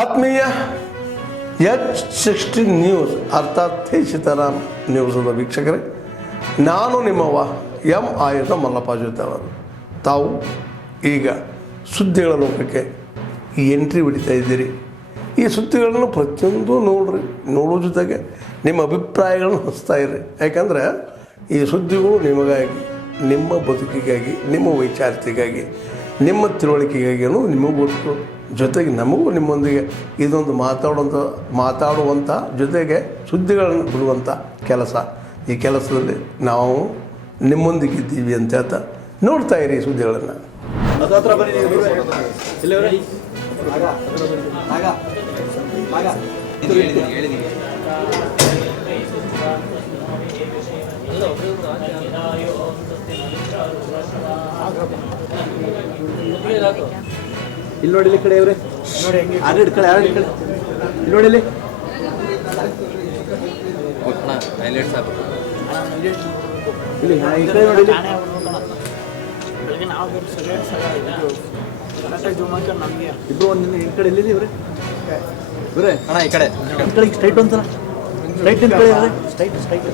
ಆತ್ಮೀಯ H60 news ಅರ್ಥಾತ್ ಸೀತಾರಾಮ್ ನ್ಯೂಸದ ವೀಕ್ಷಕರೇ, ನಾನು ನಿಮ್ಮವ ಎಂ ಆಯುಧ ಮಲ್ಲಪ್ಪ ಜೊತೆ ಅವರು. ತಾವು ಈಗ ಸುದ್ದಿಗಳ ಲೋಕಕ್ಕೆ ಎಂಟ್ರಿ ಹೊಡಿತಾ ಇದ್ದೀರಿ. ಈ ಸುದ್ದಿಗಳನ್ನು ಪ್ರತಿಯೊಂದು ನೋಡೋ ಜೊತೆಗೆ ನಿಮ್ಮ ಅಭಿಪ್ರಾಯಗಳನ್ನು ಹಂಚ್ತಾ ಇರ್ರಿ. ಯಾಕಂದರೆ ಈ ಸುದ್ದಿಗಳು ನಿಮಗಾಗಿ, ನಿಮ್ಮ ಬದುಕಿಗಾಗಿ, ನಿಮ್ಮ ವೈಚಾರಿಕೆಗಾಗಿ, ನಿಮ್ಮ ತಿಳುವಳಿಕೆಗಾಗಿಯೂ ನಿಮಗೂ ಗೊತ್ತು. ಜೊತೆಗೆ ನಮಗೂ ನಿಮ್ಮೊಂದಿಗೆ ಇದೊಂದು ಮಾತಾಡುವಂಥ ಜೊತೆಗೆ ಸುದ್ದಿಗಳನ್ನು ಬಿಡುವಂಥ ಕೆಲಸ. ಈ ಕೆಲಸದಲ್ಲಿ ನಾವು ನಿಮ್ಮೊಂದಿಗಿದ್ದೀವಿ ಅಂತ ಹೇಳ್ತಾ ನೋಡ್ತಾ ಇರಿ ಸುದ್ದಿಗಳನ್ನು. ಇಲ್ಲಿ ನೋಡಿ, ಈ ಕಡೆ ಇವ್ರೆ ನೋಡಿ, ಎರಡು ಕಡೆ ಇಲ್ಲಿ ನೋಡಿ, ಇಲ್ಲಿ ಇಲ್ಲಿ ಈ ಕಡೆ ನೋಡಿ, ಇಬ್ರು ಒಂದು ಈ ಕಡೆ ಎಲ್ಲಿದೆ ಇವ್ರೆ ಇವ್ರೆ ಅಣ್ಣ, ಈ ಕಡೆ ಸ್ಟ್ರೈಟ್ ಒಂದ್ಸಲ ಸ್ಟ್ರೈಟ್ ನಿಂತ ಕಡೆ ಸ್ಟ್ರೈಟ್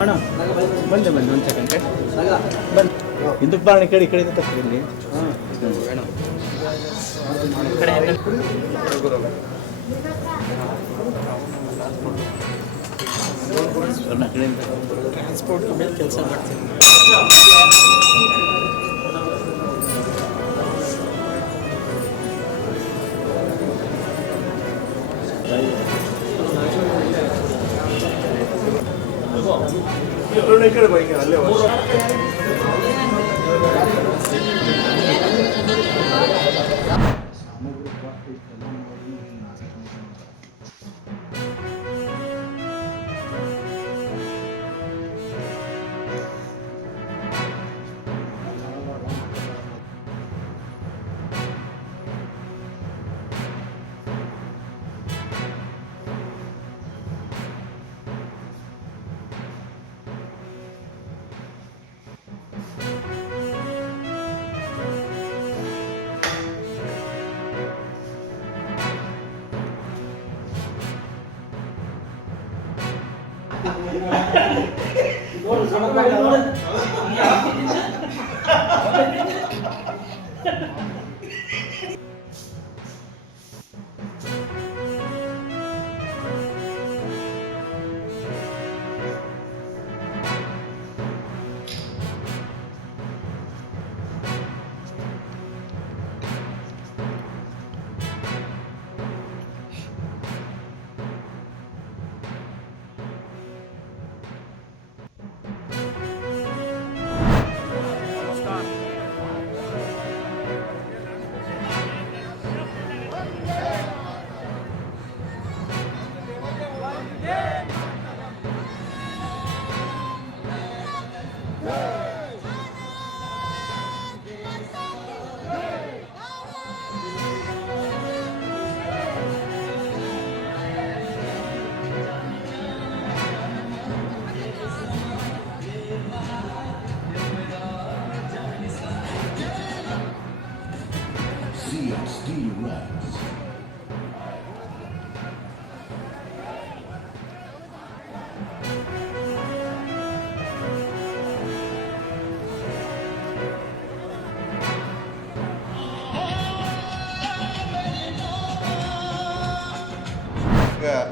ಅಣ್ಣ ಬಂದೆ ಒಂದು ಸೆಕೆಂಡ್ ಬಂದು ಹಿಂದಕ್ಕೆ ಬಾಣ, ಈ ಕಡೆ ತಪ್ಪಿರಲಿ. ಟ್ರಾನ್ಸ್ಪೋರ್ಟ್ ಮೇಲೆ ಕೆಲಸ ಮಾಡ್ತೀನಿ. ಅಲ್ಲೇ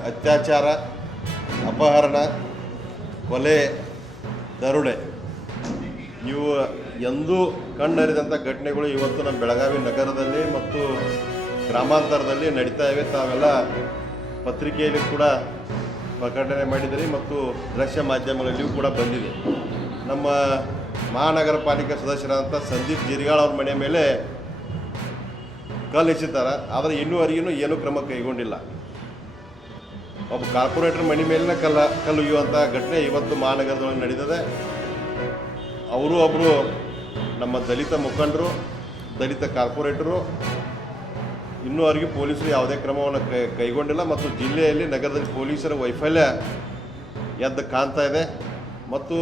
ಅತ್ಯಾಚಾರ, ಅಪಹರಣ, ಕೊಲೆ, ದರೋಡೆ ಇವು ಎಂದೂ ಕಂಡರಿದಂಥ ಘಟನೆಗಳು ಇವತ್ತು ನಮ್ಮ ಬೆಳಗಾವಿ ನಗರದಲ್ಲಿ ಮತ್ತು ಗ್ರಾಮಾಂತರದಲ್ಲಿ ನಡೀತಾ ಇವೆ. ತಾವೆಲ್ಲ ಪತ್ರಿಕೆಯಲ್ಲಿ ಕೂಡ ಪ್ರಕಟಣೆ ಮಾಡಿದ್ದೀರಿ ಮತ್ತು ದೃಶ್ಯ ಮಾಧ್ಯಮಗಳಲ್ಲಿಯೂ ಕೂಡ ಬಂದಿದೆ. ನಮ್ಮ ಮಹಾನಗರ ಪಾಲಿಕೆ ಸದಸ್ಯರಾದಂಥ ಸಂದೀಪ್ ಜಿರಿಗಾಳ್ ಅವ್ರ ಮನೆ ಮೇಲೆ ಕಲ್ಲು ಎಸಿತಾರೆ, ಆದರೆ ಇನ್ನೂವರೆಗೂ ಏನೂ ಕ್ರಮ ಕೈಗೊಂಡಿಲ್ಲ. ಒಬ್ಬ ಕಾರ್ಪೊರೇಟರ್ ಮನೆ ಮೇಲಿನ ಕಲ್ಲು ಒಯ್ಯುವಂಥ ಘಟನೆ ಇವತ್ತು ಮಹಾನಗರದೊಳಗೆ ನಡೀತದೆ. ಅವರು ಒಬ್ಬರು ನಮ್ಮ ದಲಿತ ಮುಖಂಡರು, ದಲಿತ ಕಾರ್ಪೊರೇಟರು, ಇನ್ನೂವರೆಗೂ ಪೊಲೀಸರು ಯಾವುದೇ ಕ್ರಮವನ್ನು ಕೈಗೊಂಡಿಲ್ಲ ಮತ್ತು ಜಿಲ್ಲೆಯಲ್ಲಿ ನಗರದಲ್ಲಿ ಪೊಲೀಸರ ವೈಫಲ್ಯ ಎದ್ದು ಕಾಣ್ತಾ ಇದೆ. ಮತ್ತು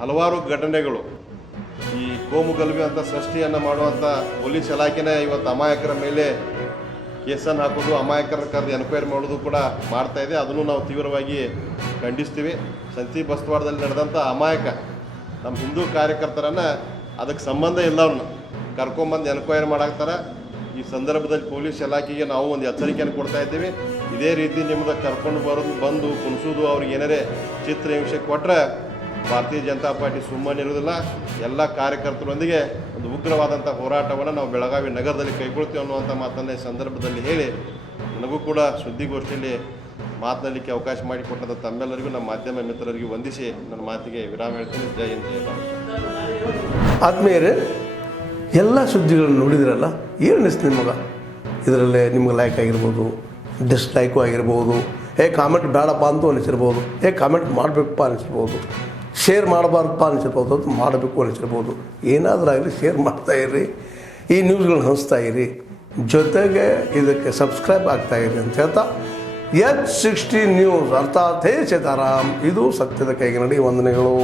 ಹಲವಾರು ಘಟನೆಗಳು ಈ ಕೋಮುಗಲಭೆ ಅಂತ ಸೃಷ್ಟಿಯನ್ನು ಮಾಡುವಂಥ ಪೊಲೀಸ್ ಇಲಾಖೆನೇ ಇವತ್ತು ಅಮಾಯಕರ ಮೇಲೆ ಕೇಸನ್ನು ಹಾಕೋದು, ಅಮಾಯಕರ ಕರೆದು ಎನ್ಕ್ವೈರಿ ಮಾಡೋದು ಕೂಡ ಮಾಡ್ತಾ ಇದೆ. ಅದನ್ನು ನಾವು ತೀವ್ರವಾಗಿ ಖಂಡಿಸ್ತೀವಿ. ಸಂತಿ ಬಸ್ತವಾಡದಲ್ಲಿ ನಡೆದಂಥ ಅಮಾಯಕ ನಮ್ಮ ಹಿಂದೂ ಕಾರ್ಯಕರ್ತರನ್ನು ಅದಕ್ಕೆ ಸಂಬಂಧ ಇಲ್ಲವ್ರನ್ನ ಕರ್ಕೊಂಬಂದು ಎನ್ಕ್ವೈರಿ ಮಾಡಾಕ್ತಾರೆ. ಈ ಸಂದರ್ಭದಲ್ಲಿ ಪೊಲೀಸ್ ಇಲಾಖೆಗೆ ನಾವು ಒಂದು ಎಚ್ಚರಿಕೆಯನ್ನು ಕೊಡ್ತಾ ಇದ್ದೀವಿ. ಇದೇ ರೀತಿ ನಿಮ್ಮದು ಕರ್ಕೊಂಡು ಬಂದು ಕುಣಿಸೋದು, ಅವ್ರಿಗೆ ಏನಾರೇ ಚಿತ್ರಹಿಂಸೆ ಕೊಟ್ಟರೆ ಭಾರತೀಯ ಜನತಾ ಪಾರ್ಟಿ ಸುಮ್ಮನಿರುವುದಿಲ್ಲ. ಎಲ್ಲ ಕಾರ್ಯಕರ್ತರೊಂದಿಗೆ ಒಂದು ಉಗ್ರವಾದಂಥ ಹೋರಾಟವನ್ನು ನಾವು ಬೆಳಗಾವಿ ನಗರದಲ್ಲಿ ಕೈಗೊಳ್ತೀವಿ ಅನ್ನುವಂಥ ಮಾತನ್ನು ಈ ಸಂದರ್ಭದಲ್ಲಿ ಹೇಳಿ, ನನಗೂ ಕೂಡ ಸುದ್ದಿಗೋಷ್ಠಿಯಲ್ಲಿ ಮಾತನಾಡಲಿಕ್ಕೆ ಅವಕಾಶ ಮಾಡಿಕೊಟ್ಟಂಥ ತಮ್ಮೆಲ್ಲರಿಗೂ ನಮ್ಮ ಮಾಧ್ಯಮ ಮಿತ್ರರಿಗೂ ವಂದಿಸಿ ನನ್ನ ಮಾತಿಗೆ ವಿರಾಮ ಹೇಳ್ತೀನಿ. ಜೈ ಹಿಂದ್, ಜೈ ಭಾರತ್. ಆತ್ಮೀಯರೇ, ಎಲ್ಲ ಸುದ್ದಿಗಳನ್ನು ನೋಡಿದ್ರಲ್ಲ, ಏನು ಅನಿಸ್ತು ನಿಮಗೆ? ಇದರಲ್ಲೇ ನಿಮ್ಗೆ ಲೈಕ್ ಆಗಿರ್ಬೋದು, ಡಿಸ್ಲೈಕು ಆಗಿರ್ಬೋದು, ಕಾಮೆಂಟ್ ಬೇಡಪ್ಪ ಅಂತೂ ಅನಿಸಿರ್ಬೋದು, ಕಾಮೆಂಟ್ ಮಾಡಬೇಕಪ್ಪ ಅನಿಸಿರ್ಬೋದು, ಶೇರ್ ಮಾಡಬಾರ್ದಪ್ಪ ಅನಿಸಿರ್ಬೋದು, ಅದು ಮಾಡಬೇಕು ಅನಿಸಿರ್ಬೋದು. ಏನಾದರೂ ಆಗಲಿ ಶೇರ್ ಮಾಡ್ತಾಯಿರ್ರಿ, ಈ ನ್ಯೂಸ್ಗಳನ್ನ ಹಂಚ್ತಾ ಇರಿ, ಜೊತೆಗೆ ಇದಕ್ಕೆ ಸಬ್ಸ್ಕ್ರೈಬ್ ಆಗ್ತಾಯಿರಿ ಅಂತ ಹೇಳ್ತಾ H16 ನ್ಯೂಸ್ ಅರ್ಥಾತ್ ಹೇ ಸೀತಾರಾಮ್, ಇದು ಸತ್ಯದ ಕೈಗೆ ನಡಿ. ವಂದನೆಗಳು.